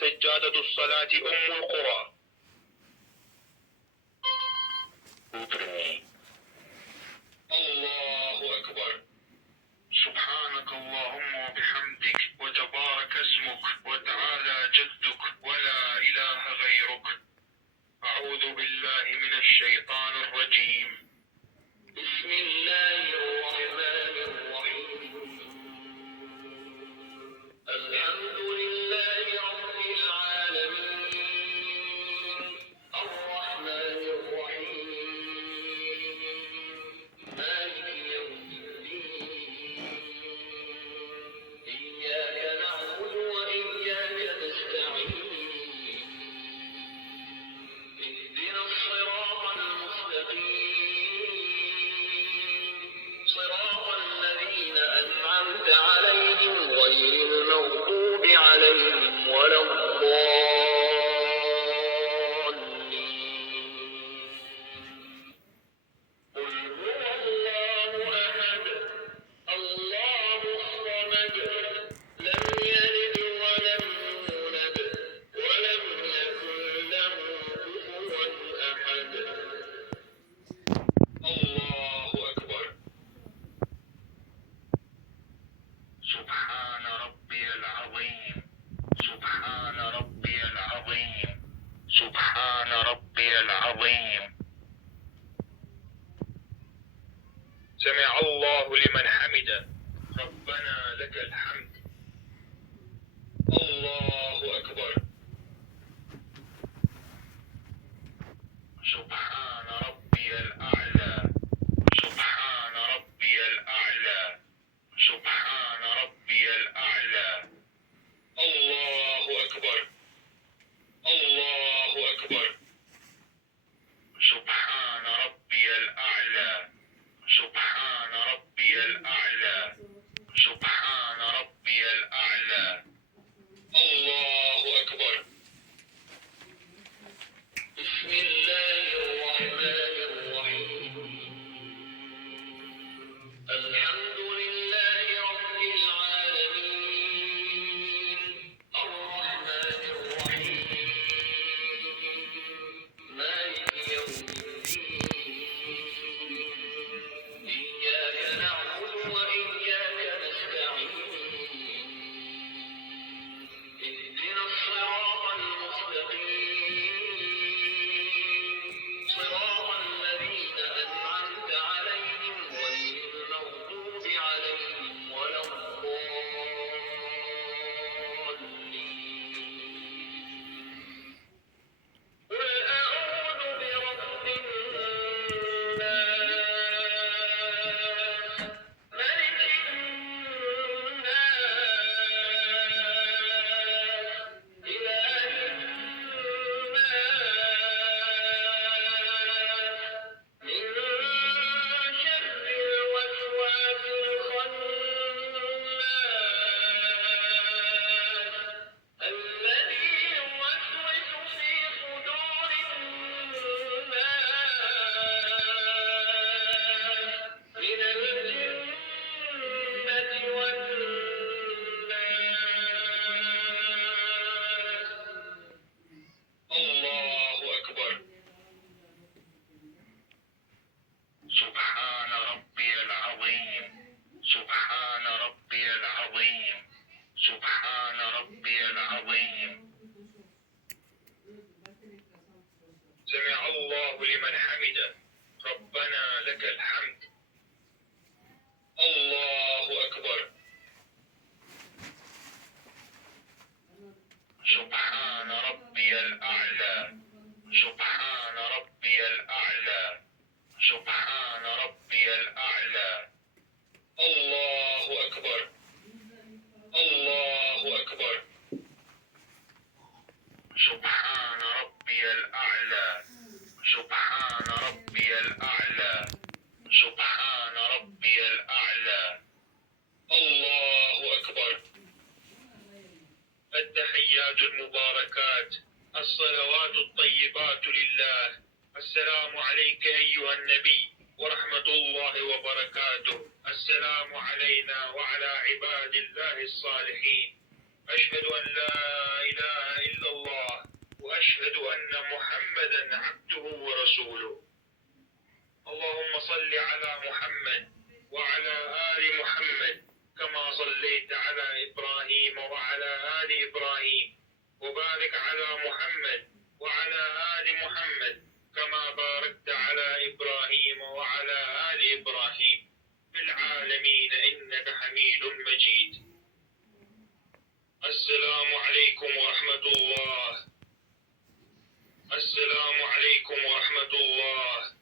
سجادة الصلاة أم القرى. الله أكبر. سبحانك اللهم وبحمدك وتبارك اسمك وتعالى جدك ولا إله غيرك. أعوذ بالله من الشيطان الرجيم. بسم الله الرحمن الرحيم. الحمد لله رب العالمين الرحمن الرحيم مالك يوم الدين إياك نعبد وإياك نستعين اهدنا الصراط المستقيم صراط الذين أنعمت عليهم غير المغضوب عليهم ولا الضالين. قل هو الله أحد الله الصمد لم يلد ولم يولد ولم يكن له كفوا أحد. الله أكبر. سبحان ربي العظيم سبحان ربي العظيم سبحان ربي العظيم. سمع الله لمن حمده. ربنا لك الحمد. الله أكبر. سبحان ربي الأعلى سبحان ربي الأعلى سبحان ربي الأعلى. الله أكبر. الله أكبر. سبحان ربي الأعلى سبحان ربي الأعلى سبحان ربي الأعلى. الله أكبر. بسم الله الرحمن الرحيم. الحمد لله رب العالمين الرحمن الرحيم مالك يوم الدين إياك نعبد وإياك نستعين اهدنا الصراط المستقيم صراط الذين أنعمت عليهم غير المغضوب عليهم ولا الضالين. قل أعوذ برب الناس ملك الناس إله الناس من شر الوسواس الخناس الذي يوسوس في صدور الناس من الجنة والناس. الله أكبر. سبحان ربي العظيم سبحان ربي العظيم سبحان ربي العظيم. سمع الله لمن حمده. ربنا لك الحمد. الله أكبر. سبحان ربي الأعلى سبحان ربي الأعلى سبحان ربي الأعلى. الله أكبر. الله أكبر. سبحان ربي الأعلى سبحان ربي الأعلى سبحان ربي الأعلى. الله أكبر. التحيات المباركات الصلوات الطيبات لله. السلام عليك أيها النبي ورحمة الله وبركاته. السلام علينا وعلى عباد الله الصالحين. أشهد أن لا إله إلا الله وأشهد أن محمدا عبده ورسوله. اللهم صل على محمد وعلى آل محمد كما صليت على إبراهيم وعلى آل إبراهيم، وبارك على محمد وعلى آل محمد كما باركت على إبراهيم وعلى آل إبراهيم في العالمين إنك حميد مجيد. السلام عليكم ورحمة الله. السلام عليكم ورحمة الله.